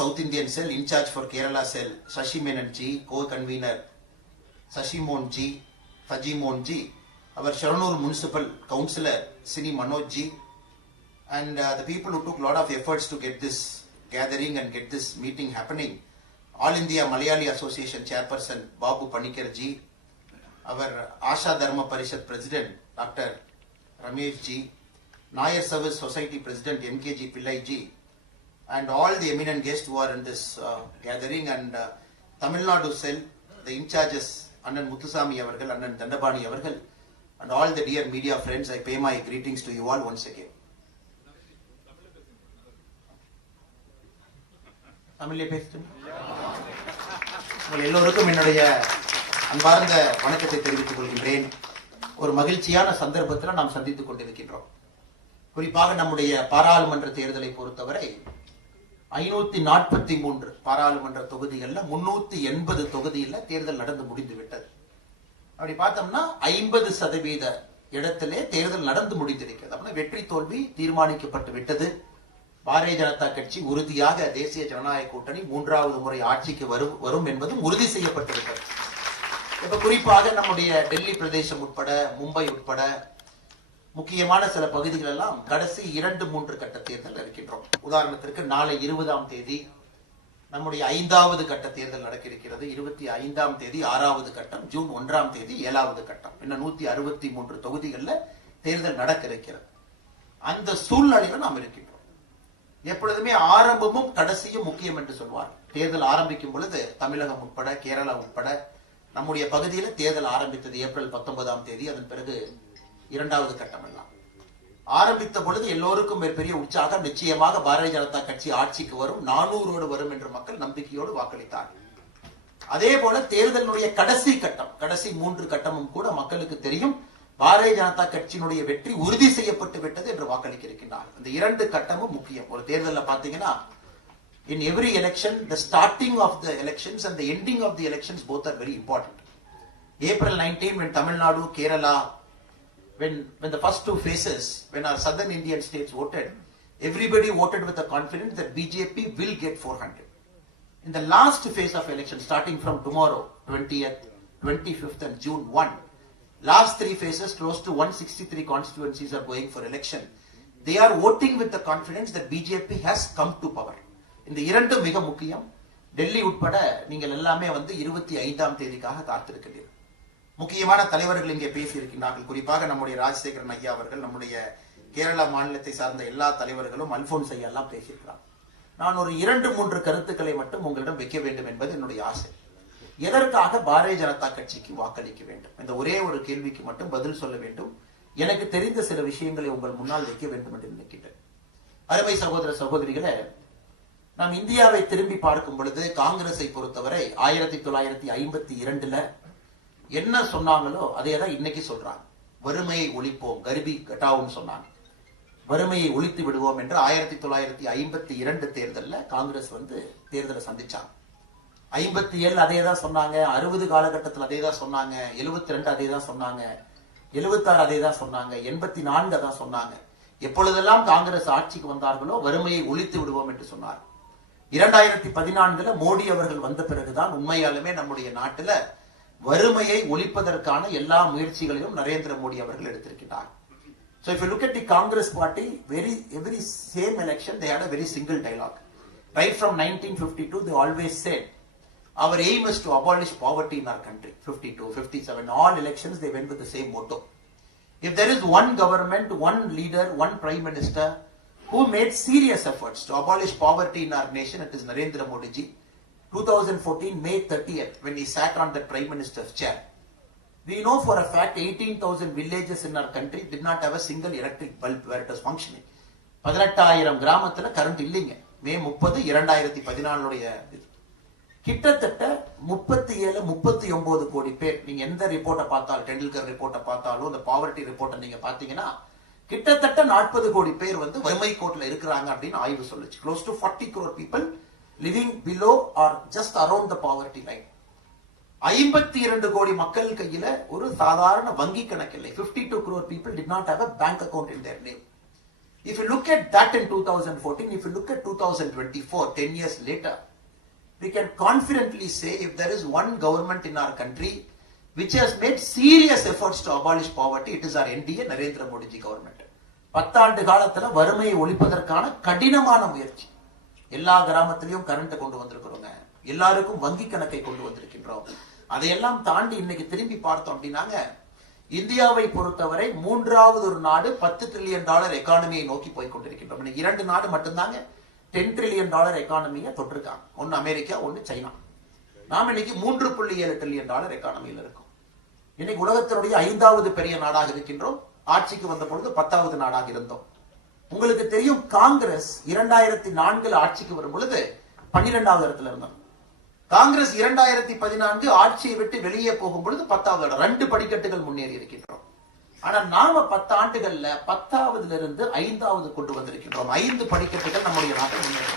South Indian cell, in charge for Kerala cell, Shashi Menon ji, co-convener Shashi Mon ji, Faji Mon ji, our Sharanur Municipal Councillor Sini Manoj ji, and the people who took a lot of efforts to get this gathering and get this meeting happening. All India Malayali Association Chairperson Babu Panikar ji, our Asha Dharma Parishad President Dr. Ramesh ji, Nair Service Society President MKG Pillai ji, and all the eminent guests who are in this gathering, and Tamil Nadu cell, the in charges Annan Muthusami Avargal, Annan Dandabani Avargal, and all the dear media friends, I pay my greetings to you all once again. தமிழ்லே பேசிட்டு உங்கள் எல்லோருக்கும் என்னுடைய அன்பார்ந்த வணக்கத்தை தெரிவித்துக் கொள்கின்றேன். ஒரு மகிழ்ச்சியான சந்தர்ப்பத்தில் நாம் சந்தித்துக் கொண்டிருக்கின்றோம். குறிப்பாக நம்முடைய பாராளுமன்ற தேர்தலை பொறுத்தவரை 543 பாராளுமன்ற தொகுதிகளில் 380 தொகுதியில் தேர்தல் நடந்து முடிந்து விட்டது. அப்படி பார்த்தோம்னா 50% இடத்திலே தேர்தல் நடந்து முடிந்திருக்கிறது. அப்படின்னா வெற்றி தோல்வி தீர்மானிக்கப்பட்டு விட்டது. பாரதிய ஜனதா கட்சி உறுதியாக தேசிய ஜனநாயக கூட்டணி 3வது முறை ஆட்சிக்கு வரும் என்பதும் உறுதி செய்யப்பட்டிருக்கிறது. இப்ப குறிப்பாக நம்முடைய டெல்லி பிரதேசம் உட்பட மும்பை உட்பட முக்கியமான சில பகுதிகள் எல்லாம் கடைசி 2-3 கட்ட தேர்தல் இருக்கின்றோம். உதாரணத்திற்கு நாளை 20ஆம் தேதி நம்முடைய 5வது கட்ட தேர்தல் நடக்க இருக்கிறது. 25ஆம் தேதி 6வது கட்டம், ஜூன் 1ஆம் தேதி 7வது கட்டம், இன்னும் 163 தொகுதிகளில் தேர்தல் நடக்க இருக்கிறது. அந்த சூழ்நிலையில நாம் இருக்கின்றோம். எப்பொழுதுமே ஆரம்பமும் கடைசியும் முக்கியம் என்று சொல்வார். தேர்தல் ஆரம்பிக்கும் பொழுது தமிழகம் உட்பட கேரளா உட்பட நம்முடைய பகுதியில் தேர்தல் ஆரம்பித்தது ஏப்ரல் 19ஆம் தேதி. அதன் பிறகு 2வது கட்டம் எல்லாம் ஆரம்பித்த பொழுது எல்லோருக்கும் பெரிய உற்சாகம். நிச்சயமாக பாரதிய ஜனதா கட்சி ஆட்சிக்கு வரும், 400ஓடு வரும் என்று மக்கள் நம்பிக்கையோடு வாக்களித்தார்கள். அதே போல தேர்தலுடைய கடைசி கட்டம், கடைசி 3 கட்டமும் கூட மக்களுக்கு தெரியும் பாரதிய ஜனதா கட்சியினுடைய வெற்றி உறுதி செய்யப்பட்டு விட்டது என்று வாக்களிக்க இருக்கின்றார். இந்த 2 கட்டமும் முக்கியம். ஒரு தேர்தலில் பாத்தீங்கன்னா in every election the starting of the elections and the ending of the elections both are very important. April 19 when Tamil Nadu, Kerala, when the first 2 phases, when our southern Indian states voted, everybody voted with the confidence that BJP will get 400. In the last phase of election, starting from tomorrow 20th, 25th and June 1, last 3 phases, close to 163 constituencies are going for election. They are voting with the confidence that BJP has come to power. இந்த 2 மிக முக்கியம். டெல்லி உட்பட நீங்கள் எல்லாமே 25ஆம் தேதிக்காக காத்திருக்கிறீர்கள். முக்கியமான தலைவர்கள் இங்கே பேசியிருக்கிறார்கள். குறிப்பாக நம்முடைய ராஜசேகரன் ஐயா அவர்கள், நம்முடைய கேரளா மாநிலத்தை சார்ந்த எல்லா தலைவர்களும், அல்போன்ஸ் ஐயா எல்லாம் பேசியிருக்கிறார். நான் ஒரு 2-3 கருத்துக்களை மட்டும் உங்களிடம் வைக்க வேண்டும் என்பது என்னுடைய ஆசை. எதற்காக பாரதிய ஜனதா கட்சிக்கு வாக்களிக்க வேண்டும்? இந்த ஒரே ஒரு கேள்விக்கு மட்டும் பதில் சொல்ல வேண்டும். எனக்கு தெரிந்த சில விஷயங்களை உங்கள் முன்னால் வைக்க வேண்டும் என்று நினைக்கின்றேன். அருமை சகோதர சகோதரிகளே, நாம் இந்தியாவை திரும்பி பார்க்கும் பொழுது காங்கிரஸை பொறுத்தவரை 1952ல என்ன சொன்னாங்களோ அதே தான் இன்னைக்கு சொல்றாங்க. வறுமையை ஒழிப்போம், கரிபி கட்டாவும் சொன்னாங்க. வறுமையை ஒழித்து விடுவோம் என்று 1952 தேர்தலில் காங்கிரஸ் தேர்தலை சந்திச்சாங்க. 57 அதே தான் சொன்னாங்க, 60 காலகட்டத்தில் அதே தான் சொன்னாங்க, 72 அதே தான் சொன்னாங்க, 76 அதே தான் சொன்னாங்க, 84 அதான் சொன்னாங்க. எப்பொழுதெல்லாம் காங்கிரஸ் ஆட்சிக்கு வந்தார்களோ வறுமையை ஒழித்து விடுவோம் என்று சொன்னார். 2014 மோடி அவர்கள் வந்த பிறகுதான் உண்மையாலுமே நம்முடைய நாட்டில் வறுமையை ஒழிப்பதற்கான எல்லா முயற்சிகளையும் நரேந்திர மோடி அவர்கள் எடுத்திருக்கிறார். So if you look at the Congress party, every same election they had a very single dialogue. Right from 1952 they always said our aim is to abolish poverty in our country. 52, 57, all elections they went with the same motto. If there is one government, one leader, one prime minister who made serious efforts to abolish poverty in our nation, it is Narendra Modi ji. 2014 May 30th when he sat on the prime minister's chair. We know for a fact 18,000 villages in our country did not have a single electric bulb where it was functioning. 18,000 கிராமத்துல current இல்லைங்க. மே 30 2014 கிட்டத்தட்ட 37-39 கோடி பேர். நீங்க எந்த ரிப்போர்ட்டை பார்த்தாலும், டெண்டுல்கர் ரிப்போர்ட்டை பார்த்தாலும், இந்த பாவர்ட்டி ரிப்போர்ட்டை நீங்க பாத்தீங்கன்னா கிட்டத்தட்ட 40 கோடி பேர் வறுமை கோட்ல இருக்கிறாங்க அப்படின்னு ஆய்வு சொல்லுச்சு. Close to 40 crore people living below or just around the poverty line. 52 கோடி மக்கள் கையில ஒரு சாதாரண வங்கி கணக்கு இல்லை. 52 crore people did not have a bank account in their name. If you look at that in 2014, if you look at 2024, 10 years later, we can confidently say if there is one government in our country which has made serious efforts to abolish poverty, it is our NDA, Narendra Modi ji government. 10 ஆண்டு காலத்துல வறுமையை ஒழிப்பதற்கான கடினமான முயற்சி. எல்லா கிராமத்திலையும் current கொண்டு வந்திருக்கிறோங்க, எல்லாருக்கும் வங்கி கணக்கை கொண்டு வந்திருக்கின்றோம். அதையெல்லாம் தாண்டி இன்னைக்கு திரும்பி பார்த்தோம் அப்படின்னாங்க, இந்தியாவை பொறுத்தவரை மூன்றாவது ஒரு நாடு $10 trillion எக்கானமியை நோக்கி போய் கொண்டிருக்கின்றோம். இன்னைக்கு 2 நாடு மட்டும்தாங்க $10 trillion எக்கானமியை தொட்டிருக்காங்க. ஒன்னு அமெரிக்கா, ஒன்னு சைனா. நாம இன்னைக்கு $3.7 trillion எக்கானமியில் இருக்கும். இன்னைக்கு உலகத்தினுடைய 5வது பெரிய நாடாக இருக்கின்றோம். ஆட்சிக்கு வந்த பொழுது 10வது நாடாக இருந்தோம். உங்களுக்கு தெரியும், காங்கிரஸ் 2004 ஆட்சிக்கு வரும் பொழுது 12வது இடத்துல இருந்தோம். காங்கிரஸ் 2014 ஆட்சியை விட்டு வெளியே போகும் பொழுது 10வது இடம். 2 படிக்கட்டுகள் முன்னேறி இருக்கின்றோம். ஆனா நாம 10 ஆண்டுகள்ல 10வதுல இருந்து 5வது கொண்டு வந்திருக்கின்றோம். 5 படிக்கட்டுகள் நம்முடைய நாட்டை முன்னேறி.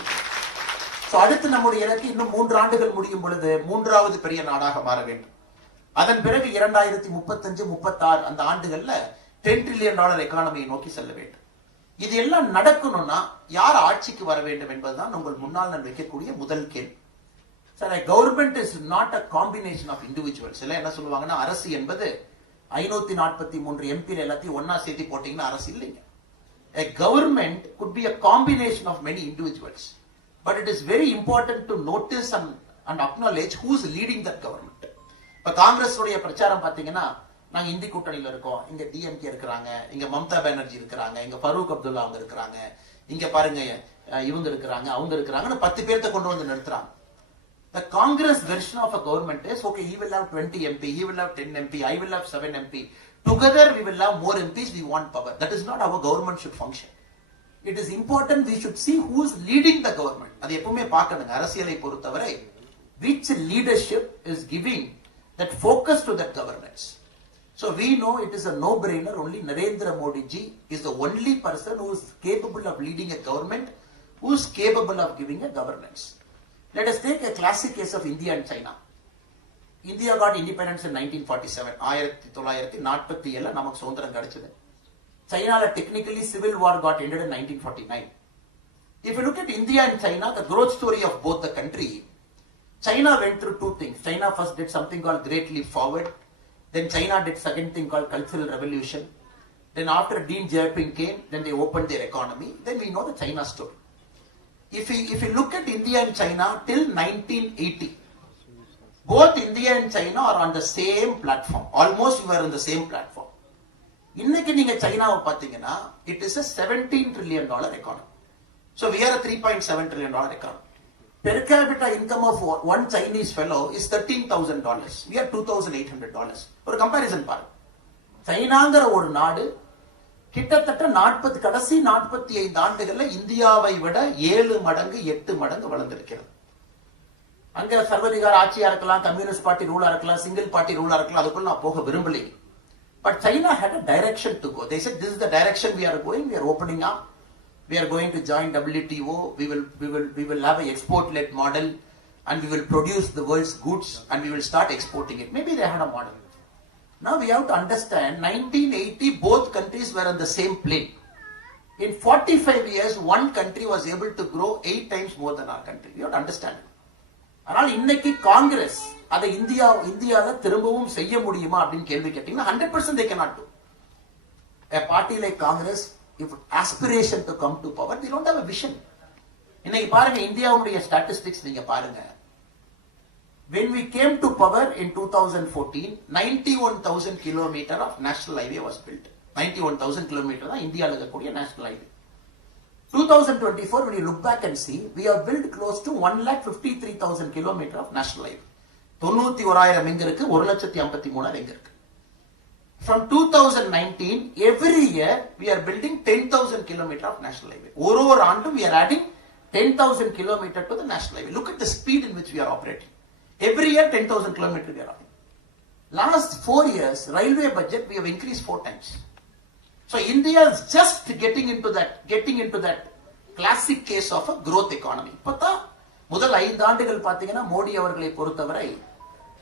அடுத்து நம்முடைய இலக்கு இன்னும் 3 ஆண்டுகள் முடியும் பொழுது 3வது பெரிய நாடாக மாற வேண்டும். அதன் பிறகு 2035, 36 அந்த ஆண்டுகள்ல $10 trillion எக்கானமியை நோக்கி செல்ல வேண்டும். இது எல்லாம் நடக்கணும்னா யார் ஆட்சிக்கு வர வேண்டும் என்பதுதான் உங்கள் முன்னால் நான் வைக்கக்கூடிய முதல் கேள்வி. Sir, government is not a combination of individuals. எல்லாம் என்ன சொல்லுவாங்கன்னா, அரசு என்பது 543 எம்பி எல்லாத்தையும் ஒன்னா சேர்த்து போட்டீங்கன்னா அரசு இல்லைங்க. A government could be a combination of many individuals, but it is very important to notice and acknowledge who is leading that government. இப்ப காங்கிரஸ் உடைய பிரச்சாரம் பாத்தீங்கன்னா, நாங்க இந்தி கூட்டணியில இருக்கோம், இங்க டிஎம்கே இருக்கிறாங்க, இங்க மம்தா பானர்ஜி இருக்கிறாங்க, இங்க ஃபரூக் அப்துல்லா அவங்க இருக்கிறாங்க, இங்க பாருங்க இவங்க இருக்கிறாங்க, அவங்க இருக்கிறாங்கன்னு 10 பேர்த்த கொண்டு வந்து நிறுத்துறாங்க. The Congress version of a government is, okay, he will have 20 MP, he will have 10 MP, I will have 7 MP. Together we will have more MPs, we want power. That is not how a government should function. It is important we should see who is leading the government. அது எப்பவுமே பார்க்கணுங்க. அரசியலை பொறுத்தவரை which leadership is giving that focus to that governance. So we know it is a no-brainer. Only Narendra Modi ji is the only person who is capable of leading a government, who is capable of giving a governance. Let us take a classic case of India and China. India got independence in 1947. 1947 நமக்கு சுதந்திரம் கிடைச்சது. China technically civil war got ended in 1949. If you look at India and China, the growth story of both the country, China went through 2 things. China first did something called Great Leap Forward. Then China did second thing called Cultural Revolution. Then after Deng Xiaoping came, then they opened their economy. Then we know the China story. If you look at India and China till 1980, both India and China are on the same platform. Almost we were on the same platform. இன்னைக்கு நீங்க சைனாவை பாத்தீங்கன்னா, it is a $17 trillion economy. So we are a $3.7 trillion economy. Per capita income of one Chinese fellow is $13,000. We are $2,800. ஒரு comparison பாருங்க. சைனாங்கிற ஒரு நாடு கிட்டத்தட்ட 45 ஆண்டுகள்ல இந்தியாவை விட 7 மடங்கு 8 மடங்கு வளர்ந்திருக்கிறது. அங்க சர்வதிகார ஆட்சியா இருக்கலாம், கம்யூனிஸ்ட் பார்ட்டி ரூலா இருக்கலாம், சிங்கிள் பார்ட்டி ரூலா இருக்கலாம், அதுக்குள்ள நான் போக விரும்பலை. But China had a direction to go. They said, this is the direction we are going. We are opening up. We are going to join WTO. We will have an export-led model, and we will produce the world's goods, and we will start exporting it. Maybe they had a model. Now we have to understand, 1980, both countries were on the same plane. In 45 years, one country was able to grow 8 times more than our country. You have to understand it. ஆனால் இன்னைக்கு காங்கிரஸ் அதை இந்தியால திரும்பவும் செய்ய முடியுமா அப்படின்னு கேள்வி கேட்டீங்கன்னா 100% they cannot do. A party like Congress, if aspiration to come to power, they don't have a vision. இன்னைக்கு பாருங்க, இந்தியாவுடைய ஸ்டாட்டிஸ்டிக்ஸ் நீங்க பாருங்க. When we came to power in 2014, 91,000 kilometers of national highway was built. 91,000 kilometers தான் இந்தியாவில் இருக்கக்கூடிய national highway. 2024, when you look back and see, we have built close to 1,53,000 kilometers of national highway. 91,000 எங்க இருக்கு, 1,53,000 எங்க இருக்கு. From 2019, every year we are building 10,000 kilometers of national highway. ஒரு ஆண்டும் we are adding 10,000 kilometers to the national highway. Look at the speed in which we are operating. Every year 10,000 kilometers we are operating. Last 4 years, railway budget we have increased 4 times. So India is just getting into that classic case of a growth economy. பார்த்தா முதல் 5 ஆண்டுகள் பாத்தீங்கன்னா மோடி அவர்களை பொறுத்தவரை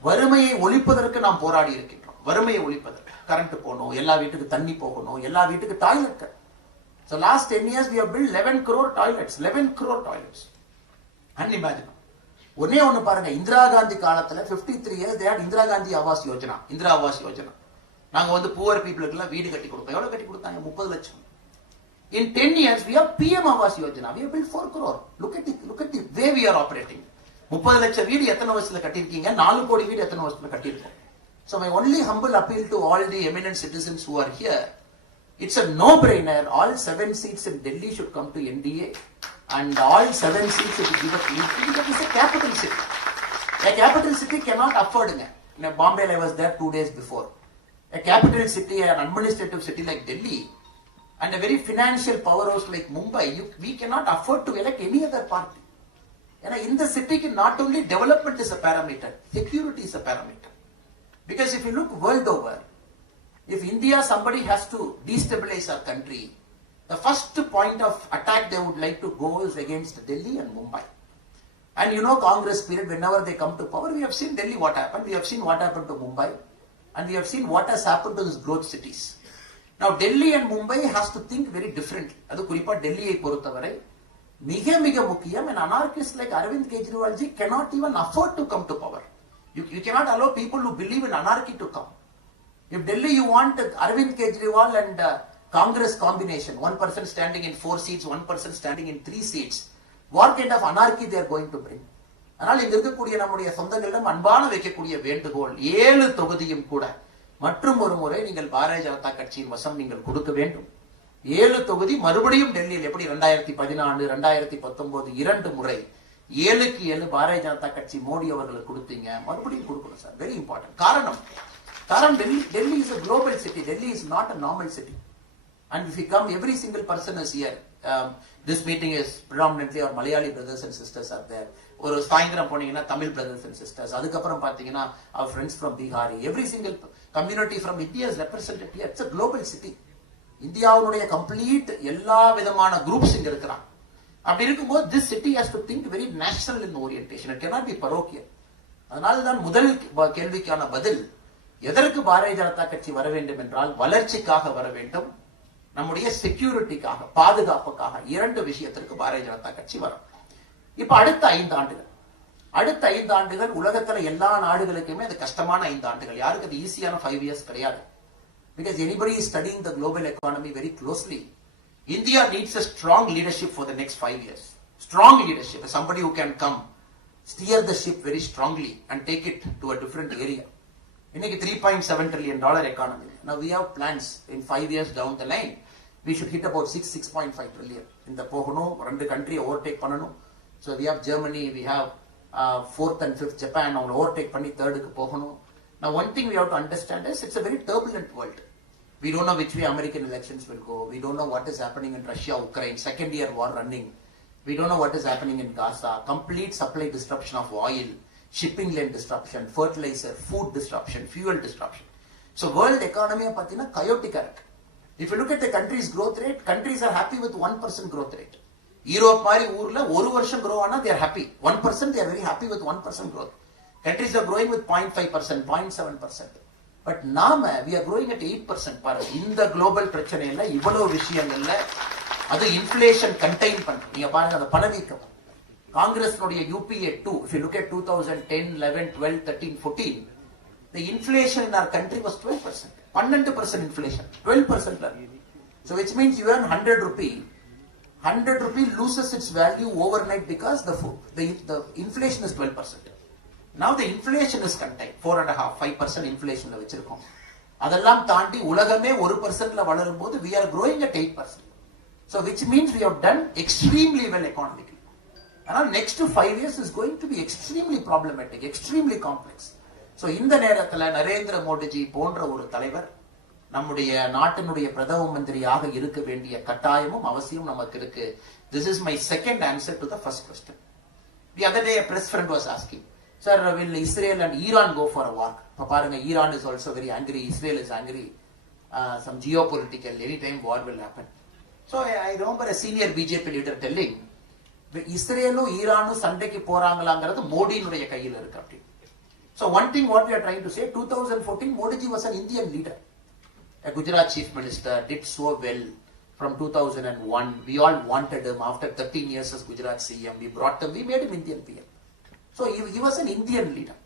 வறுமையை ஒழிப்பதற்கு நாம் போராடி இருக்கின்றோம். வறுமையை ஒழிப்பதற்கு கரண்ட் போகணும், எல்லா வீட்டுக்கு தண்ணி போகணும், எல்லா வீட்டுக்கு toilet. So last 10 years we have built 11 crore toilets. 11 crore toilets. Unimaginable. ஒன்னே ஒன்னு பாருங்க, இந்திரா காந்தி காலத்துல 53 years they had Indira Gandhi Awas Yojana, Indira Awas Yojana. நாங்க வந்து புவர் பீப்புளுக்கு எல்லாம் வீடு கட்டி கொடுத்தோம். எவ்வளவு கட்டி கொடுத்தாங்க? 30 லட்சம். In 10 years we have PM Awas Yojana. We have built 4 crore. Look at the way we are operating. 30 லட்சம் வீடு எத்தனை வருஷத்துல கட்டியிருக்கீங்க? 4 கோடி வீடு எத்தனை வருஷத்துல கட்டியிருக்கோம்? So my only humble appeal to all the eminent citizens who are here, it's a no-brainer. All 7 seats in Delhi should come to NDA, and all 7 seats should be given to UP because it's a capital city. A capital city cannot afford it. In Bombay, I was there 2 days before. A capital city, an administrative city like Delhi, and a very financial powerhouse like Mumbai, we cannot afford to elect any other party. And in the city, not only development is a parameter, security is a parameter. Because if you look world over, if India, somebody has to destabilize our country, the first point of attack they would like to go is against Delhi and Mumbai. And you know, Congress period, whenever they come to power, we have seen Delhi what happened, we have seen what happened to Mumbai, and we have seen what has happened to these growth cities. Now Delhi and Mumbai has to think very differently. Adu kuripa Delhi ஐ பொறுத்தவரை மிக மிக முக்கியம். An anarchist like Arvind Kejriwal ji cannot even afford to come to power. You cannot allow people who believe in anarchy to come. If Delhi you want Arvind Kejriwal and Congress combination, one person standing in 4 seats, one person standing in 3 seats, what kind of anarchy they are going to bring? ஆனால் இங்க இருக்கக்கூடிய நம்முடைய சொந்தங்களிடம் அன்பான வைக்கக்கூடிய வேண்டுகோள், 7 தொகுதியும் கூட மற்றும் ஒரு முறை நீங்கள் பாரதிய ஜனதா கட்சியின் வசம் நீங்கள் கொடுக்க வேண்டும். 7 தொகுதி மறுபடியும் டெல்லியில் எப்படி 2014, 2019 2 முறை 7க்கு 7 பாரதிய ஜனதா கட்சி மோடி அவர்களுக்கு கொடுத்தீங்க, மறுபடியும் கொடுக்கணும் சார். Very important. காரணம் Delhi is a global city. Delhi is not a normal city. And if you come, every single person is here. This meeting is predominantly our Malayali brothers and sisters are there. ஒரு சாயந்திரம் போனீங்கன்னா Tamil brothers and sisters. அதுக்கப்புறம் பாத்தீங்கன்னா our friends from Bihar. Every single community from India is represented here. It's a global city. இந்தியாவுடைய complete எல்லா விதமான groups இங்க இருக்கிறாங்க. அப்படி இருக்கும்போது this city has to think very national in orientation. It cannot be parochial. அதனால்தான் முதல் கேள்விக்கான பதில், எதற்கு பாரதிய ஜனதா கட்சி வர வேண்டும் என்றால் வளர்ச்சிக்காக வர வேண்டும், நம்முடைய செக்யூரிட்டிக்காக, பாதுகாப்புக்காக. 2 விஷயத்திற்கு பாரதிய ஜனதா கட்சி வரும். இப்ப அடுத்த 5 ஆண்டுகள் உலகத்துல எல்லா நாடுகளுக்குமே அது கஷ்டமான 5 ஆண்டுகள். யாருக்கு அது ஈஸியான 5 years கிடையாது. Because anybody is studying the global economy very closely. India needs a strong leadership for the next 5 years. Strong leadership, somebody who can come, steer the ship very strongly and take it to a different area. இன்னைக்கு $3.7 trillion economy. Now we have plans in 5 years down the line. We should hit about 6.5 trillion. இந்த போகணும், 2 country overtake பண்ணணும். So we have Germany, we have 4th and 5th Japan, அவங்க overtake பண்ணி 3rd-க்கு போகணும். Now one thing we have to understand is it's a very turbulent world. We don't know which way American elections will go. We don't know what is happening in Russia, Ukraine, second year war running. We don't know what is happening in Gaza. Complete supply disruption of oil, shipping lane disruption, fertilizer, food disruption, fuel disruption. So world economy pathina chaotic இருக்கு. If you look at the country's growth rate, countries are happy with 1% growth rate. Europe மாதிரி ஊர்ல 1 வருஷம் grow ஆனா they are happy. 1% they are very happy with 1% growth. Countries are growing with 0.5%, 0.7%. But நாம we are growing at 8%. பாருங்க, இந்த global பிரச்சனையில இவ்வளவு விஷயங்கள்ல அது இன்ஃப்ளேஷன் கண்டெயின் பண்ண. நீங்க பாருங்க அந்த பணவீக்கம். காங்கிரஸ்னுடைய UPA 2, if you look at 2010, 11, 12, 13, 14, the inflation in our country was 12%. 12% inflation. 12%. So which means you earn 100 rupee. 100 rupee loses its value overnight because the inflation is 12%. Now the inflation is contained. 4.5%, 5% inflation வச்சிருக்கோம். அதெல்லாம் தாண்டி உலகமே 1%ல வளரும் போது we are growing at 8%. So which means we have done extremely well economically. And next to 5 years is going to be extremely problematic, extremely complex. So இந்த நேரத்துல நரேந்திர மோடிஜி போன்ற ஒரு தலைவர் நம்முடைய நாட்டினுடைய பிரதம மந்திரியாக இருக்க வேண்டிய கட்டாயமும் அவசியம் நமக்கு இருக்கு. This is my second answer to the first question. The other day a press friend was asking, sir, will Israel and Iran go for a war? பாருங்க, Iran is also very angry, Israel is angry, some geopolitical, anytime war will happen. So I remember a senior BJP leader telling, இஸ்ரேலும் ஈரானும் சண்டைக்கு போறாங்களாங்கிறது மோடியினுடைய கையில் இருக்கு அப்படி. So one thing what we are trying to say, 2014 Modi ji was an Indian leader, a Gujarat chief minister, did so well, from 2001. We all wanted him. After 13 years as Gujarat CM, we brought him. We made him Indian PM. So he was an Indian leader.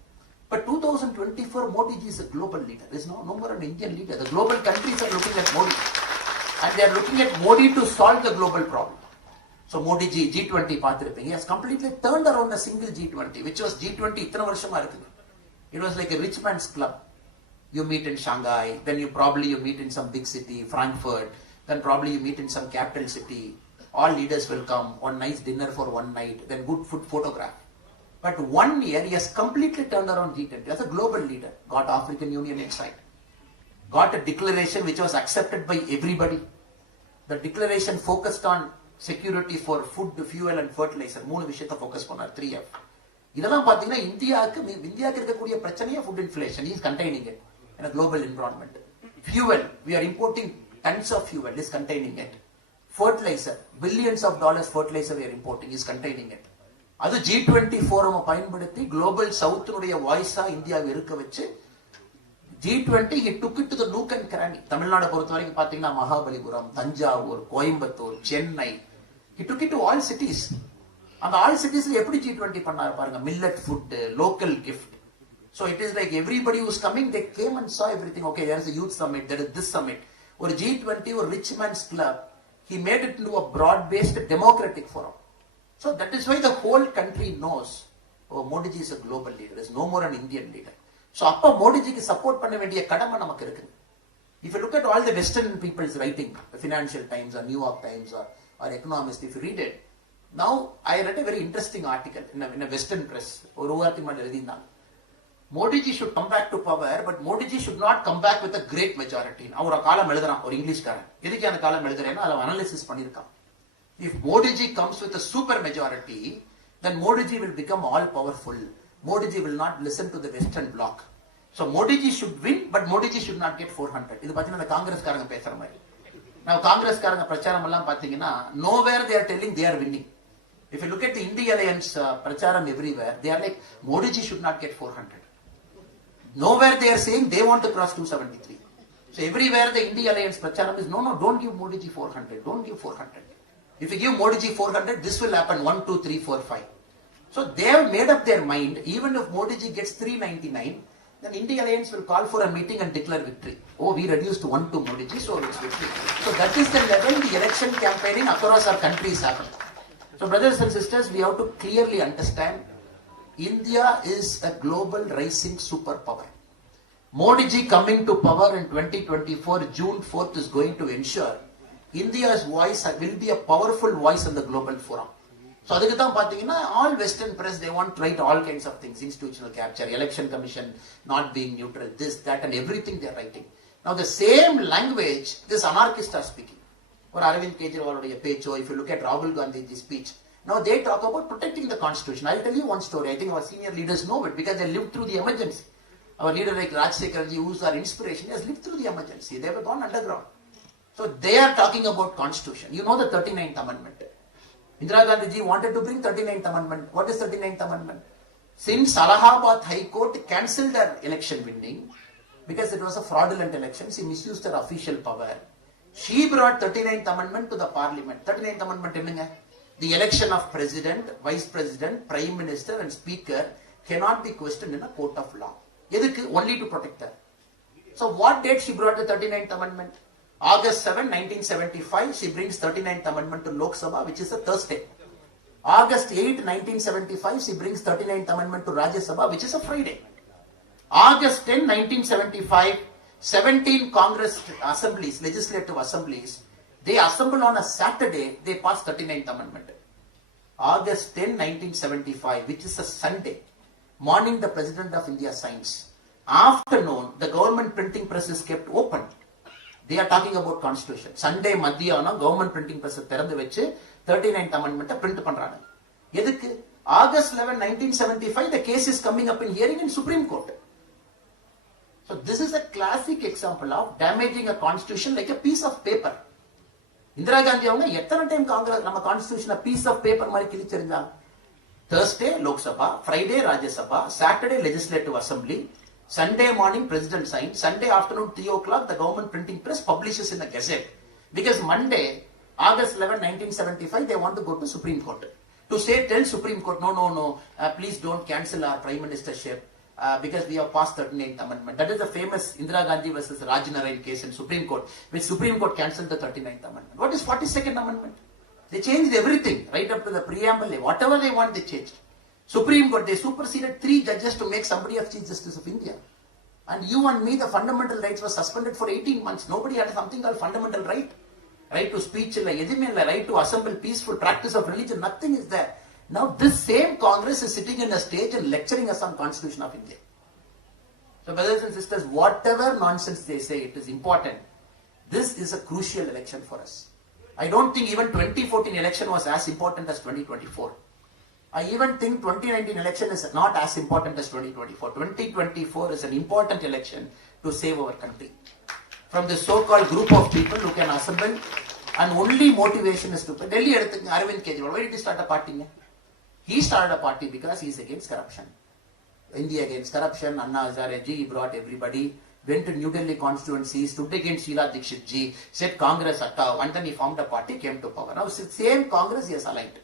But 2024, Modi ji is a global leader. There is no more an Indian leader. The global countries are looking at Modi. And they are looking at Modi to solve the global problem. So Modi ji, G20 பார்த்திருப்பீங்க. He has completely turned around a single G20, which was G20 இத்தனை வருஷமா இருக்குது. It was like a rich man's club. You meet in Shanghai, then you meet in some big city, Frankfurt, then probably you meet in some capital city. All leaders will come, one nice dinner for one night, then good food photograph. But 1 year, he has completely turned around G20 as a global leader. Got African Union inside. Got a declaration which was accepted by everybody. The declaration focused on security for food, fuel and fertilizer. 3 விஷயத்தை focus பண்ணார், 3F. இதெல்லாம் பார்த்தீங்கன்னா இந்தியாவுக்கு இருக்கக்கூடிய பிரச்சனையே food inflation. He is containing it in a global environment. Fuel, we are importing tons of fuel. He is containing it. Fertilizer, billions of dollars fertilizer we are importing. He is containing it. அது G20 forum பயன்படுத்தி global சவுத்தினுடைய வாய்ஸா இந்தியாவை இருக்க வச்சு G20 he took it to the nook and cranny. Tamil Nadu பொறுத்த வரைக்கும் பாத்தீங்கன்னா Mahabalipuram, Thanjavur, Coimbatore, Chennai, he took it to all cities. அந்த all cities எப்படி G20 பண்ணாரு பாருங்க. millet food, local gift. So it is like everybody who's coming, they came and saw everything. Okay, there is a youth summit, there is this summit. ஒரு G20 or rich man's club, he made it into a broad-based democratic forum. So that is why the whole country knows, oh, Modi ji is a global leader. There is no more an Indian leader. So அப்ப Modi ji க்கு support பண்ண வேண்டிய கடமை நமக்கு இருக்கு. If you look at all the Western people's writing, the Financial Times or New York Times or Economist, if you read it, now I read a very interesting article in a Western press. ஒரு வார்த்தை மட்டும் எழுதினாங்க. Modi ji should come back to power, but Modi ji should not come back with a great majority. அவர் காலம் எழுதுறான் ஒரு இங்கிலீஷ்காரன். எதுக்கு அந்த காலம் எழுதுறேன்னா அதை அனாலிசிஸ் பண்ணியிருக்கான். If Modi ji comes with a super majority, then Modi ji will become all powerful. Modi ji will not listen to the Western bloc. So Modi ji should win, but Modi ji should not get 400. இது பாத்தீங்கன்னா காங்கிரஸ்காரங்க பேசுற மாதிரி. Now காங்கிரஸ்காரங்க பிரச்சாரம் எல்லாம் பாத்தீங்கன்னா nowhere they are telling they are winning. If you look at the India Alliance pracharam everywhere, they are like Modi ji should not get 400. Nowhere they are saying they want to cross 273. So everywhere the India Alliance pracharam is no, don't give Modi ji 400. Don't give 400. If you give Modi ji 400, this will happen 1, 2, 3, 4, 5. So they have made up their mind. Even if Modi ji gets 399, then India Alliance will call for a meeting and declare victory. Oh, we reduced 1 to Modi ji, so it's victory. So that is the level the election campaigning across our countries happen. So brothers and sisters, we have to clearly understand India is a global rising superpower. Modi ji coming to power in 2024, June 4th is going to ensure India's voice will be a powerful voice in the global forum. So அதுக்கு தான் பாத்தீங்கன்னா all Western press, they want to write all kinds of things, institutional capture, election commission not being neutral, this, that and everything they are writing. Now the same language this anarchists are speaking. Or Arvind Kejriwal's பேச்சோ, if you look at Rahul Gandhi's speech, now they talk about protecting the constitution. I'll tell you one story. I think our senior leaders know it because they lived through the emergency. Our leader like Rajshekhar ji, who's our inspiration, has lived through the emergency. They were gone underground. So they are talking about constitution. You know the 39th amendment. Indira Gandhi ji wanted to bring 39th amendment. What is 39th amendment? Since Allahabad High Court cancelled her election winning because it was a fraudulent election, she misused her official power. She brought 39th amendment to the parliament. 39th amendment என்னங்க? The election of president, vice president, prime minister and speaker cannot be questioned in a court of law. எதுக்கு? Only to protect her. So what date she brought the 39th amendment? August 7, 1975, she brings 39th amendment to Lok Sabha, which is a Thursday. August 8, 1975, she brings 39th amendment to Rajya Sabha, which is a Friday. August 10, 1975, 17 Congress assemblies, legislative assemblies, they assemble on a Saturday, they pass 39th amendment. August 10, 1975, which is a Sunday. Morning, the President of India signs. Afternoon, the government printing press is kept open. They are talking about constitution. Sunday மத்தியானம் government printing press திறந்து வச்சு 39th amendment print பண்றாங்க. எதுக்கு? August 11, 1975, the case is coming up in hearing in Supreme Court. So this is a classic example of damaging a constitution like a piece of paper. Indira Gandhi அவங்க எத்தனை time Congress நம்ம கான்ஸ்டிடியூஷனை piece of paper மாதிரி கிழிச்சிருந்தாங்க. Thursday Lok Sabha, Friday Rajya Sabha, Saturday legislative assembly, Sunday morning president signs, Sunday afternoon 3 o'clock the government printing press publishes in a gazette. Because Monday, August 11, 1975, they want to go to Supreme Court. To say, tell Supreme Court, no, please don't cancel our Prime Ministership because we have passed 39th Amendment. That is the famous Indira Gandhi versus Raj Narayan case in Supreme Court, which Supreme Court cancelled the 39th Amendment. What is 42nd Amendment? They changed everything, right up to the preamble. Whatever they want, they changed. Supreme Court, they superseded 3 judges to make somebody as Chief Justice of India. And you and me, the fundamental rights were suspended for 18 months. Nobody had something called fundamental right. Right to speech, right to assemble, peaceful practice of religion, nothing is there. Now this same Congress is sitting in a stage and lecturing us on Constitution of India. So brothers and sisters, whatever nonsense they say, it is important. This is a crucial election for us. I don't think even 2014 election was as important as 2024. I even think 2019 election is not as important as 2024. 2024 is an important election to save our country. From this so-called group of people who can assemble, and only motivation is to Delhi. Arvind Kejriwal, why did he start a party? He started a party because he is against corruption. India against corruption. Anna Hazare ji brought everybody. Went to New Delhi constituency, stood against Sheila Dikshit ji, said Congress attav, and then he formed a party, came to power. Now same Congress he has aligned.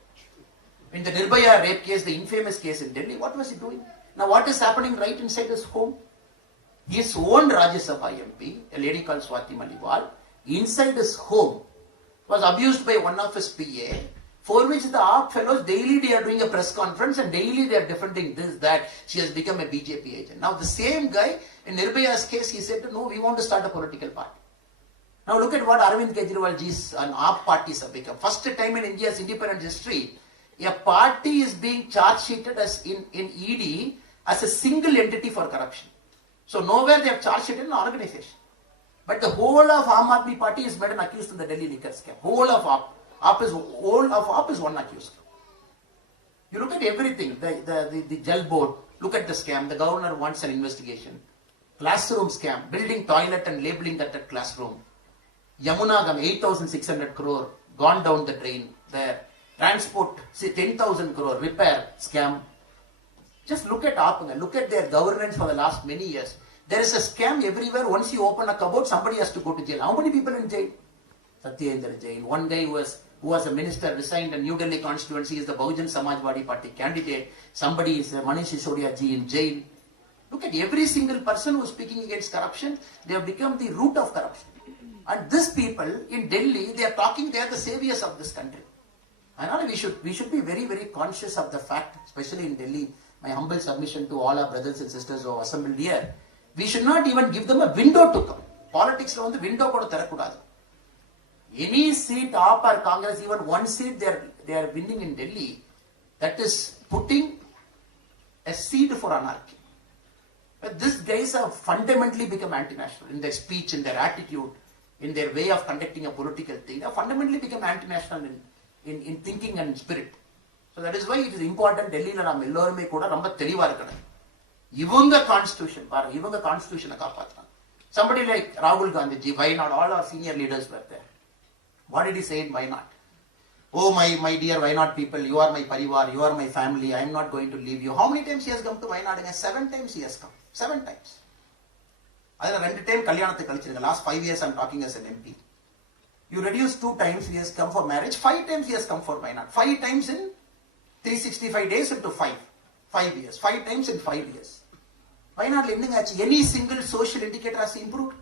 In the Nirbhaya rape case, the infamous case in Delhi, what was he doing? Now what is happening right inside his home? His own Rajya Sabha MP, a lady called Swati Maliwal, inside his home, was abused by one of his PA, for which the AAP fellows daily they are doing a press conference and daily they are defending this, that she has become a BJP agent. Now the same guy, in Nirbhaya's case, he said, no, we want to start a political party. Now look at what Arvind Kejriwal ji's and AAP parties have become. First time in India's independent history, a party is being charge sheeted as in ED as a single entity for corruption. So nowhere they have charge sheeted an organization. But the whole of Aam Aadmi Party is made an accused in the Delhi liquor scam. Whole of AAP is one accused. You look at everything, the gel board, look at the scam, the governor wants an investigation. Classroom scam, building toilet and labeling that a classroom. Yamunagam, 8,600 crore, gone down the drain there. Transport, say 10,000 crore, repair scam. Just look at AAP, look at their governance for the last many years. There is a scam everywhere. Once you open a cupboard, somebody has to go to jail. How many people in jail? Satyendra Jain. One guy who was a minister, resigned in New Delhi constituency, is the Bahujan Samajwadi Party candidate. Somebody is Manish Sisodia ji in jail. Look at every single person who is speaking against corruption. They have become the root of corruption. And these people in Delhi, they are talking, they are the saviors of this country. And we should be very, very conscious of the fact, especially in Delhi, my humble submission to all our brothers and sisters who are assembled here, we should not even give them a window to come. Politics on the window koda therakudadu. Any seat, AAP or Congress, even one seat they are winning in Delhi, that is putting a seed for anarchy. But these guys have fundamentally become anti-national in their speech, in their attitude, in their way of conducting a political thing. They have fundamentally become anti-national in thinking and spirit. So that is why it is important Delhi la nam ellorume kuda romba theliva irukana. Ivanga constitution paru, ivanga constitution kaapaathran. Somebody like Rahul Gandhi ji, why not? All our senior leaders were there. What did he say in why not? Oh my dear why not people, you are my parivar, you are my family, I am not going to leave you. How many times he has come to Wayanad? 7 times he has come. 7 times. Adala 2 times Kalyanathu kalichirunga. Last 5 years I am talking as an MP. You reduce 2 times he has come for marriage, 5 times he has come for Wayanad. 5 times in 365 days into 5 years. 5 times in 5 years. Wayanad any single social indicator has improved?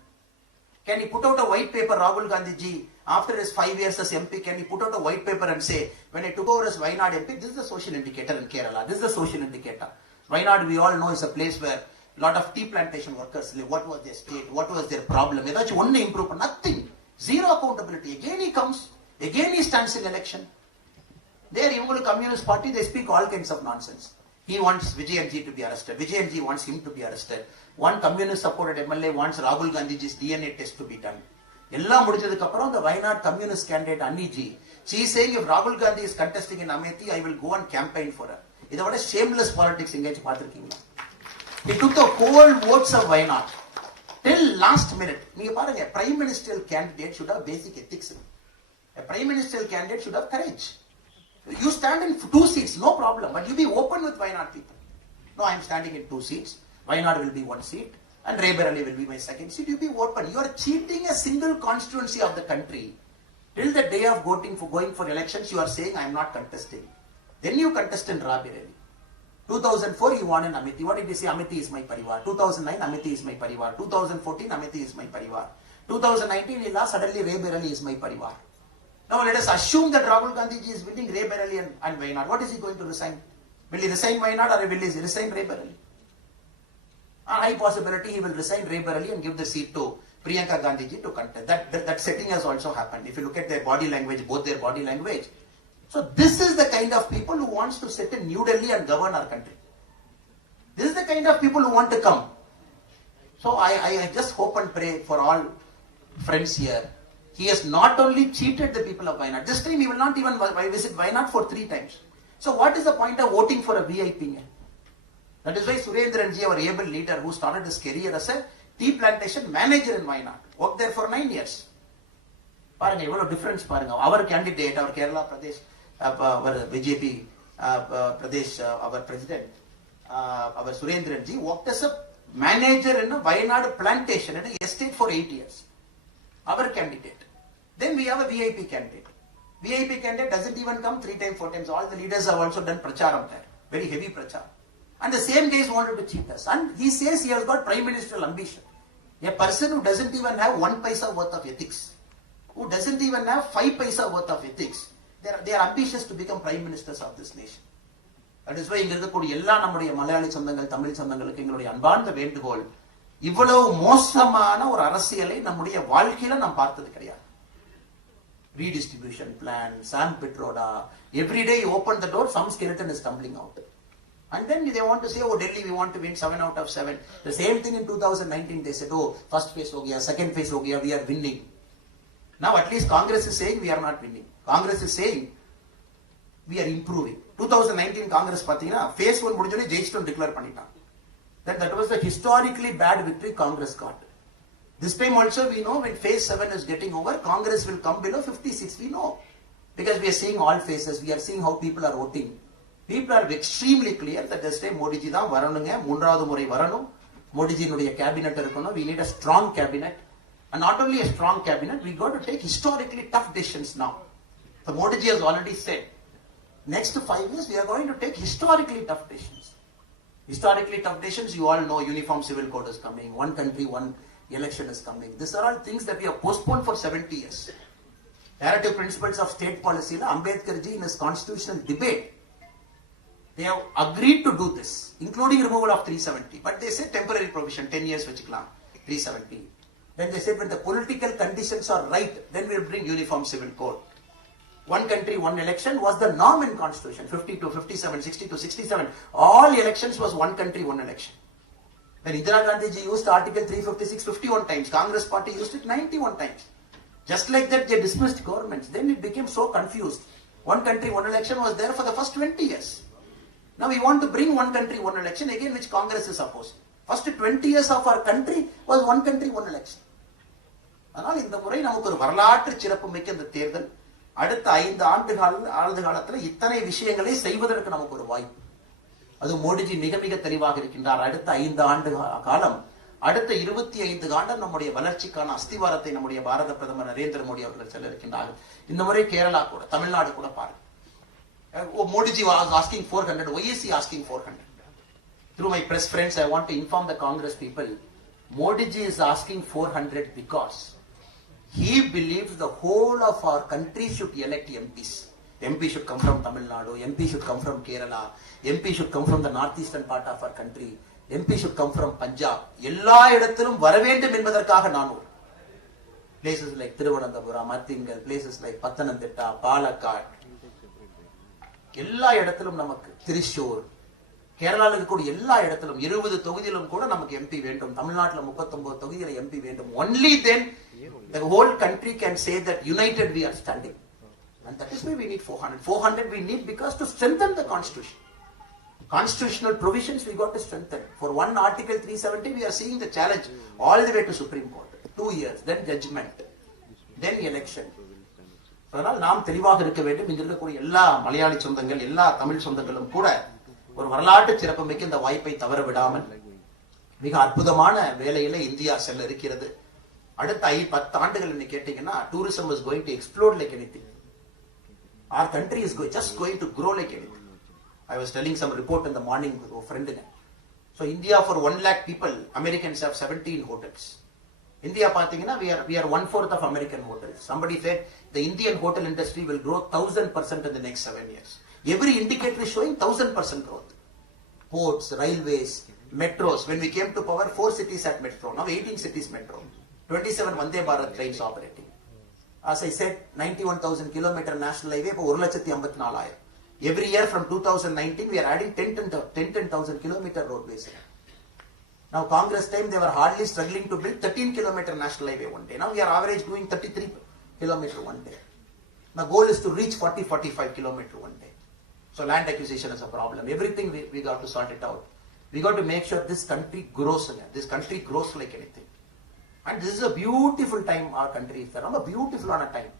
Can he put out a white paper, Rahul Gandhi ji, after his 5 years as MP, can he put out a white paper and say, when I took over as Wayanad MP, this is the social indicator in Kerala, this is the social indicator. Wayanad, we all know, is a place where a lot of tea plantation workers live. What was their state? What was their problem? Only improvement, nothing. Zero accountability. Again he comes, again he stands in election. There, even the Communist Party, they speak all kinds of nonsense. He wants Vijayanji to be arrested. Vijayanji wants him to be arrested. One communist supported MLA wants Rahul Gandhi's DNA test to be done. Ella mudichathu appuram the Wayanad communist candidate Anni ji, she is saying if Rahul Gandhi is contesting in Amethi, I will go and campaign for her. This is shameless politics engage paathirkeenga. He took the whole votes of Wayanad till last minute. Neenga paarenga, a prime ministerial candidate should have basic ethics. A prime ministerial candidate should have courage. You stand in 2 seats, no problem, but you be open with Wayanad people. No, I am standing in 2 seats. Wayanad will be 1 seat, and Raebareli will be my 2nd seat. You be open. You are cheating a single constituency of the country Till the day of going for elections, you are saying, I am not contesting. Then you contest in Rabireli. 2004, you won in Amity. What did you say? Amity is my parivar. 2009, Amity is my parivar. 2014, Amity is my parivar. 2019, he lost, suddenly Rabireli is my parivar. Now let us assume that Rahul Gandhi ji is winning Rabireli and Wayanad. What is he going to resign? Will he resign Wayanad or will he resign Rabireli? A high possibility he will resign Rabireli and give the seat to Priyanka Gandhi ji to contest. That setting has also happened. If you look at their body language, both their body language. So this is the kind of people who wants to sit in New Delhi and govern our country. This is the kind of people who want to come. So I just hope and pray for all friends here. He has not only cheated the people of Wayanad. This time he will not even visit Wayanad for 3 times. So what is the point of voting for a VIP? That is why Surendranji, our able leader who started his career as a tea plantation manager in Wayanad, worked there for 9 years. Paranga, evlo difference paranga. Our candidate, our Kerala Pradesh, our BJP Pradesh, our president, our Surendranji worked as a manager in a Wayanad plantation in an estate for 8 years. Our candidate. Then we have a VIP candidate. VIP candidate doesn't even come 3 times, 4 times. All the leaders have also done pracharam there. Very heavy pracharam. And the same guys wanted to cheat us. And he says he has got prime ministerial ambition. A person who doesn't even have 1 paisa worth of ethics, who doesn't even have 5 paisa worth of ethics, they are ambitious to become prime ministers of this nation. That is why இங்க இருக்கக்கூடிய எல்லா நம்முடைய மலையாளி சொந்தங்கள், தமிழ் சொந்தங்களுக்கு எங்களுடைய அன்பார்ந்த வேண்டுகோள், இவ்வளவு மோசமான ஒரு அரசியலை நம்முடைய வாழ்க்கையில நாம் பார்த்தது கிடையாது. Redistribution plan, Sam Pitroda, every day you open the door, some skeleton is tumbling out. And then they want to say, oh, Delhi, we want to win 7 out of 7. The same thing in 2019, they said, oh, first phase ho gaya, second phase ho gaya, we are winning. Now at least Congress is saying we are not winning. Congress is saying we are improving. 2019 Congress pathina, phase 1 mudijone Jaiston declare pannita. That was the historically bad victory Congress got. This time also we know when phase 7 is getting over, Congress will come below 56, we know. Because we are seeing all phases, we are seeing how people are voting. People are extremely clear that this time Modi ji தான் வரணுங்க, மூன்றாவது முறை வரணும். Modi ji னுடைய cabinet இருக்கணும். We need a strong cabinet. And not only a strong cabinet, we got to take historically tough decisions now. So Modi ji has already said, next 5 years we are going to take historically tough decisions. Historically tough decisions, you all know, uniform civil code is coming, one country, one election is coming. These are all things that we have postponed for 70 years. Narrative principles of state policy, Ambedkar ji in his constitutional debate, they have agreed to do this, including removal of 370. But they said temporary provision, 10 years vachikalam, 370. Then they said when the political conditions are right, then we will bring uniform civil code. One country, one election was the norm in constitution, 52, 57, 62, 67. All elections was one country, one election. When Indira Gandhi ji used article 356 51 times, Congress party used it 91 times. Just like that they dismissed governments. Then it became so confused. One country, one election was there for the first 20 years. Now we want to bring one country, one election again, which Congress is opposed. First 20 years of our country was one country, one election. அதனால் இந்த முறை நமக்கு ஒரு வரலாற்று சிறப்பு மிக்க இந்த தேர்தல் அடுத்த 5 ஆண்டு காலத்தில் இத்தனை விஷயங்களை செய்வதற்கு நமக்கு ஒரு வாய்ப்பு. அது மோடிஜி மிக மிக தெளிவாக இருக்கின்றார். அடுத்த 5 ஆண்டு காலம், அடுத்த 25 ஆண்டு நம்முடைய வளர்ச்சிக்கான அஸ்திவாரத்தை நம்முடைய பாரத பிரதமர் நரேந்திர மோடி அவர்கள் சொல்ல இருக்கின்றார்கள். இந்த முறை கேரளா கூட, தமிழ்நாடு கூட பாருங்க. Modi ji was asking 400. Why is he asking 400? Through my press friends, I want to inform the Congress people. Modi ji is asking 400 because he believes the whole of our country should elect MPs. MP should come from Tamil Nadu, MP should come from Kerala, MP should come from the northeastern part of our country, MP should come from Punjab. எல்லா இடத்திலும் வர வேண்டும் என்பதற்காக நான் places like Thiruvananthapuram, Mathingal, places like Pathanamthitta, Palakkad, எல்லா இடத்திலும் நமக்கு திரிசூர், கேரளால இருக்கக்கூடிய எல்லா இடத்திலும் 20 தொகுதியிலும் கூட நமக்கு எம்பி வேண்டும். தமிழ்நாட்டில் 39 தொகுதியில எம்பி வேண்டும். Only then the whole country can say that united we are standing. And that is why we need 400. 400 we need because to strengthen the constitution. Constitutional provisions we got to strengthen. For one article 370 we are seeing the challenge all the way to Supreme Court. 2 years, then judgment, then election. அதனால் நாம் தெளிவாக இருக்க வேண்டும். இங்க இருக்கக்கூடிய எல்லா மலையாளி சொந்தங்கள், எல்லா தமிழ் சொந்தங்களும் கூட ஒரு வரலாற்று சிறப்புமிக்க இந்த வாய்ப்பை தவற விடாமல் மிக அற்புதமான வேலையில இந்தியா செல்ல இருக்கிறது. அடுத்த 10 ஆண்டுகள் என்ன கேட்டீங்கன்னா tourism is going to explode like anything. Our country is just going to grow like anything. I was telling some report in the morning with a friend. So India, for 1 lakh people, Americans have 17 hotels. India பாத்தீங்கன்னா we are 1/4 of American hotels. Somebody said the Indian hotel industry will grow 1000% in the next 7 years. Every indicator is showing 1000% growth. Ports, railways, metros. When we came to power, 4 cities had metro. Now 18 cities metro. 27 Vande Bharat trains operating. As I said, 91,000 kilometer national highway, இப்போ 1,54,000. Every year from 2019, we are adding 10,000 kilometer roadways. Now Congress time, they were hardly struggling to build 13 kilometer national highway one day. Now we are average doing 33 kilometer one day. The goal is to reach 40-45 kilometer one day. So land acquisition is a problem. Everything we got to sort it out. We got to make sure this country grows again. This country grows like anything. And this is a beautiful time our country is there. A beautiful on a time.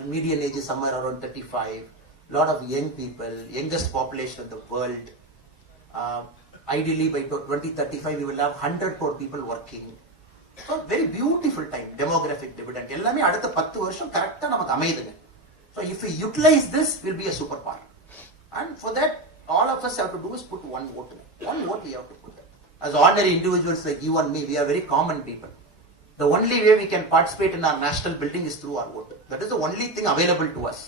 The median age is somewhere around 35. Lot of young people, youngest population in the world. Ideally by 2035 we will have 100 crore people working. So very beautiful time. Demographic dividend. எல்லாமே அடுத்த 10 வருஷம் கரெக்ட்டா நமக்கு அமையுதுங்க. So if we utilize this, we'll be a superpower. And for that, all of us have to do is put one vote. One vote we have to put. As ordinary individuals like you and me, we are very common people. The only way we can participate in our national building is through our vote. That is the only thing available to us.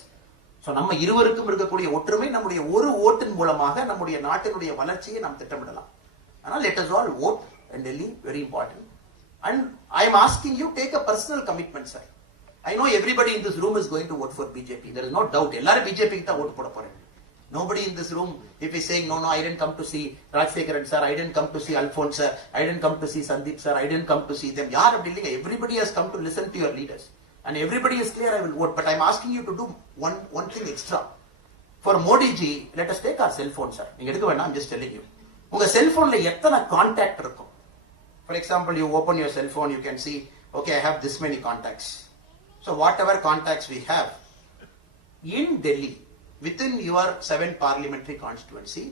So நம்ம இருவருக்கும் இருக்கக்கூடிய ஒற்றுமை நம்முடைய ஒரு ஓட்டின் மூலமாக நம்முடைய நாட்டினுடைய வளர்ச்சியை நாம் திட்டமிடலாம். ஆனால் let us all vote in Delhi, very important. And I am asking you, take a personal commitment, sir. I know everybody in this room is going to vote for BJP. There is no doubt. எல்லாரும் BJP க்கு தான் vote போட போறாங்க. Nobody in this room, if he's saying, no, I didn't come to see Rajsekharan sir, I didn't come to see Alphonse sir, I didn't come to see Sandeep sir, I didn't come to see them. Yaar appdi illinga. Everybody has come to listen to your leaders. And everybody is clear, I will vote. But I'm asking you to do one thing extra. For Modi ji, let us take our cell phone, sir. I'm just telling you. Unga cell phone la ettana contact irukum. For example, you open your cell phone, you can see, okay, I have this many contacts. So whatever contacts we have, in Delhi, within your 7 parliamentary constituency,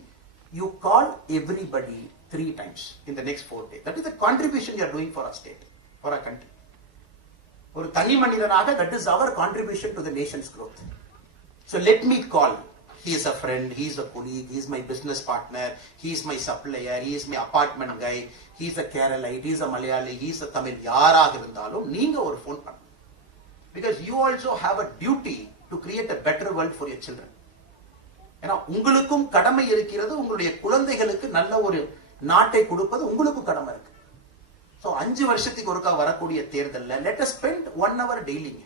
you call everybody 3 times in the next 4 days. That is the contribution you are doing for our state, for our country. ஒரு தனி மனிதனாக, that is our contribution to the nation's growth. So let me call. He is a friend, he is a colleague, he is my business partner, he is my supplier, he is my apartment guy, he is a Keralite, he is a Malayali, he is a Tamil. யாராக இருந்தாலும் நீங்க ஒரு phone பண்ணணும். Because you also have a duty to create a better world for your children. ஏன்னா உங்களுக்கும் கடமை இருக்கிறது, உங்களுடைய குழந்தைகளுக்கு நல்ல ஒரு நாட்டை கொடுப்பது உங்களுக்கும் கடமை இருக்கு. So 5 வருஷத்துக்கு ஒருக்கா வரக்கூடிய தேர்தல்ல let us spend 1 hour daily.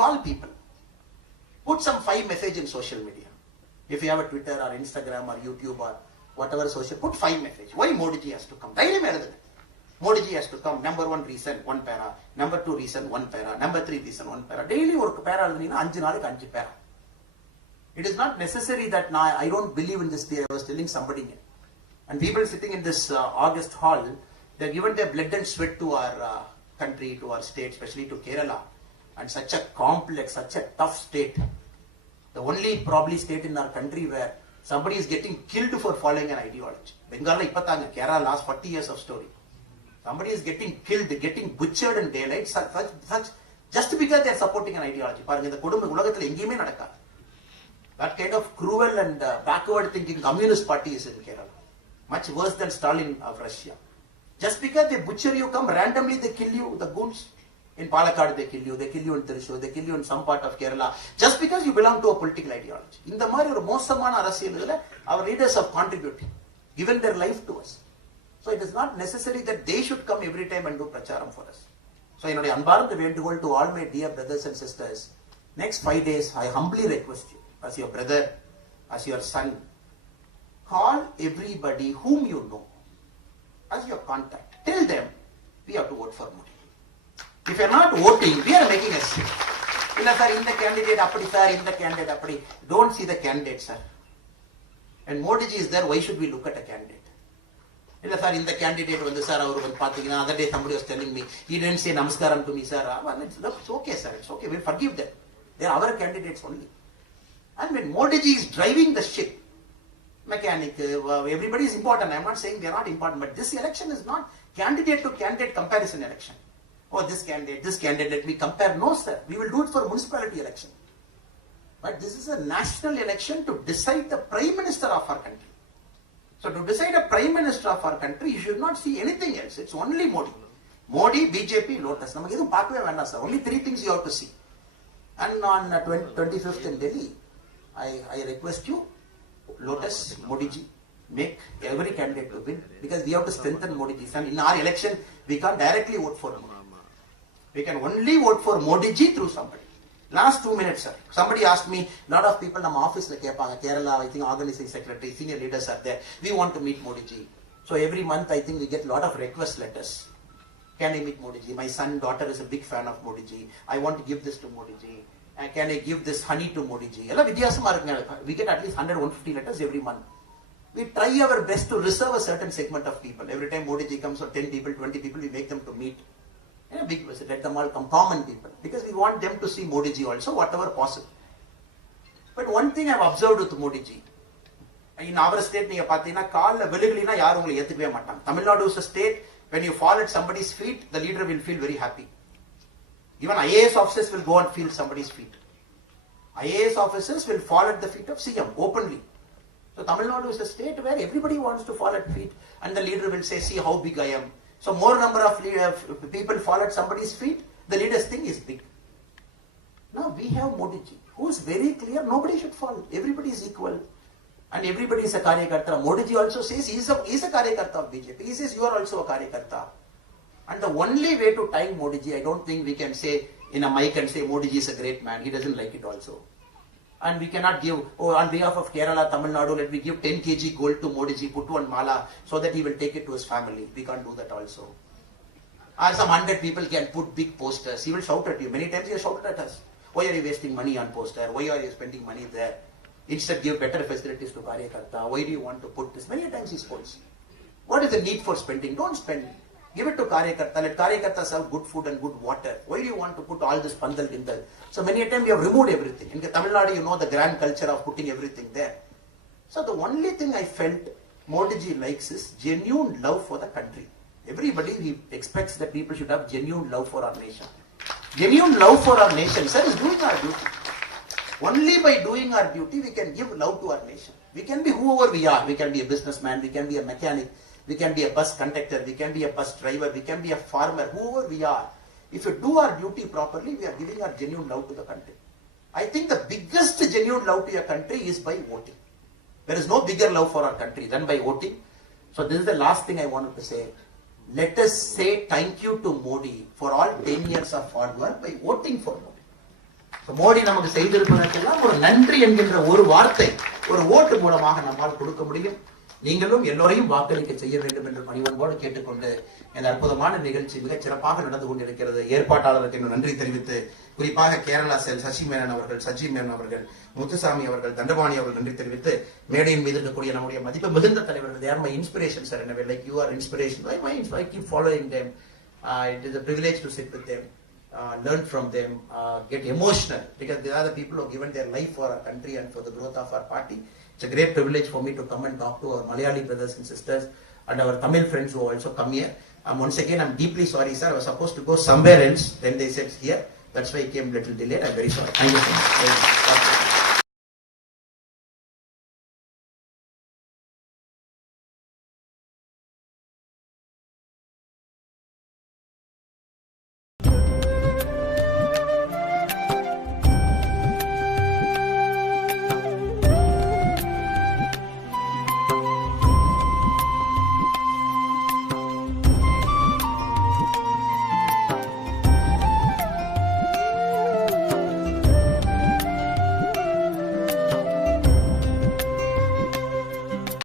Call people. Put some 5 message in social media. If you have a Twitter or Instagram or YouTube or whatever social, put 5 message. Why Modi ji has to come? தைரியமா எழுதுங்க. Modi ji has to come. Number 1 reason 1 para. Number 2 reason 1 para. Number 3 reason 1 para. Daily ஒரு para எழுதுனீங்கன்னா 5 நாளுக்கு 5 para. It is not necessary that now I don't believe in this theory. I was telling somebody, and people sitting in this August hall, they have given their blood and sweat to our country, to our state, especially to Kerala, and such a complex, such a tough state. The only probably state in our country where somebody is getting killed for following an ideology. Bengal ipatanga, Kerala last 40 years of story. Somebody is getting killed, getting butchered in daylight, such just because they are supporting an ideology. பாருங்க, இந்த கொடுமை உலகத்துல எங்கேயுமே நடக்காது. That kind of cruel and backward thinking communist party is in Kerala. Much worse than Stalin of Russia. Just because they butcher you, come randomly, they kill you, the goons. In Palakkad they kill you in Thrissur, they kill you in some part of Kerala. Just because you belong to a political ideology. In the மாதிரி ஒரு மோசமான அரசியல்ல our leaders have contributed, given their life to us. So it is not necessary that they should come every time and do pracharam for us. So என்னுடைய அன்பார்ந்த வேண்டுகோள் to all my dear brothers and sisters, next 5 days I humbly request you, as your brother, as your son, call everybody whom you know as your contact. Tell them we have to vote for Modi. If you are not voting, we are making a mistake. Illa sir, in the candidate appadi sir, in the candidate appadi. Don't see the candidate, sir. And Modi ji is there, why should we look at a candidate? Illa sir, in the candidate vandu sir avaru vandu pathina, other day somebody was telling me, he didn't say namaskaram to me, sir. It's okay, sir. It's okay. We'll forgive them. They are our candidates only. And when Modi ji is driving the ship, mechanic, everybody is important. I'm not saying they are not important, but this election is not candidate to candidate comparison election. oh, this candidate, let me compare. No, sir. We will do it for municipality election. But this is a national election to decide the Prime Minister of our country. So to decide a Prime Minister of our country, you should not see anything else. It's only Modi. Modi, BJP, Lotus. Only three things you have to see. And on 25th in Delhi, I request you, Lotus, Modi ji, make every candidate to win, because we have to strengthen Modi ji. And in our election, we can't directly vote for Modi. We can only vote for Modi ji through somebody. Last 2 minutes, sir. Somebody asked me, lot of people in my office, like Kerala, I think organizing secretary, senior leaders are there. We want to meet Modi ji. So every month, I think we get a lot of request letters. Can I meet Modi ji? My son, daughter is a big fan of Modi ji. I want to give this to Modi ji. And can I give this honey to Modi ji? We get at least 100, 150 letters every month. We try our best to reserve a certain segment of people. Every time Modi ji comes, or 10 people, 20 people, we make them to meet. Big visit, let them all come, common people. Because we want them to see Modi ji also, whatever possible. But one thing I have observed with Modi ji, in our state, Tamil Nadu is a state, when you fall at somebody's feet, the leader will feel very happy. Even IAS officers will go and feel somebody's feet. IAS officers will fall at the feet of CM openly. So Tamil Nadu is a state where everybody wants to fall at feet, and the leader will say, see how big I am. So more number of people fall at somebody's feet, the leader's thing is big. Now we have Modi ji, who is very clear, nobody should fall. Everybody is equal. And everybody is a Karyakarta. Modi ji also says he is a Karyakarta of BJP. He says you are also a Karyakarta. And the only way to time Modi ji, I don't think we can say in a mic and say Modi ji is a great man. He doesn't like it also. And we cannot give, on behalf of Kerala, Tamil Nadu, let me give 10 kg gold to Modi ji, put one mala, so that he will take it to his family. We can't do that also. Or some 100 people can put big posters. He will shout at you. Many times he has shouted at us. Why are you wasting money on poster? Why are you spending money there? Instead, give better facilities to Karyakarta. Why do you want to put this? Many times he scolds. What is the need for spending? Don't spend. Give it to Karyakarta. Let Karyakartas have good food and good water. Why do you want to put all this pandal gindal? So many a time we have removed everything. In Tamil Nadu, you know the grand culture of putting everything there. So the only thing I felt Modi ji likes is genuine love for the country. Everybody, he expects that people should have genuine love for our nation. Genuine love for our nation, sir, is doing our duty. Only by doing our duty, we can give love to our nation. We can be whoever we are. We can be a businessman, we can be a mechanic, we can be a bus conductor, we can be a bus driver, we can be a farmer, whoever we are. If you do our duty properly, we are giving our genuine love to the country. I think the biggest genuine love to your country is by voting. There is no bigger love for our country than by voting. So this is the last thing I wanted to say. Let us say thank you to Modi for all 10 years of hard work by voting for Modi. So Modi நமக்கு செய்திருப்பதற்கெல்லாம் ஒரு நன்றி என்கின்ற ஒரு வார்த்தை ஒரு ஓட்டு மூலமாக நம்மால் கொடுக்க முடியும். நீங்களும் எல்லோரையும் வாக்களிக்க செய்ய வேண்டும் என்று பணிவன்போடு கேட்டுக்கொண்டு இந்த அற்புதமான நிகழ்ச்சி மிகச் சிறப்பாக நடந்து கொண்டிருக்கிறது. ஏற்பாட்டாளருக்கு நன்றி தெரிவித்து, குறிப்பாக கேரளா செல் சசி மேனன் அவர்கள், முத்துசாமி அவர்கள், தண்டபாணி அவர்கள் நன்றி தெரிவித்து, மேடையின் மீது இருக்கக்கூடிய நம்முடைய மதிப்பு மிகுந்த தலைவர்கள், they are my inspiration, sir, and like you are inspiration. I keep following them. It is a privilege to sit with them, learn from them, get emotional, because they are the people who have given their life for our country and for the growth of our party. It's a great privilege for me to come and talk to our Malayali brothers and sisters and our Tamil friends who also come here. Once again, I'm deeply sorry, sir. I was supposed to go somewhere else. Then they said here. That's why I came a little delayed. I'm very sorry. Thank you so much.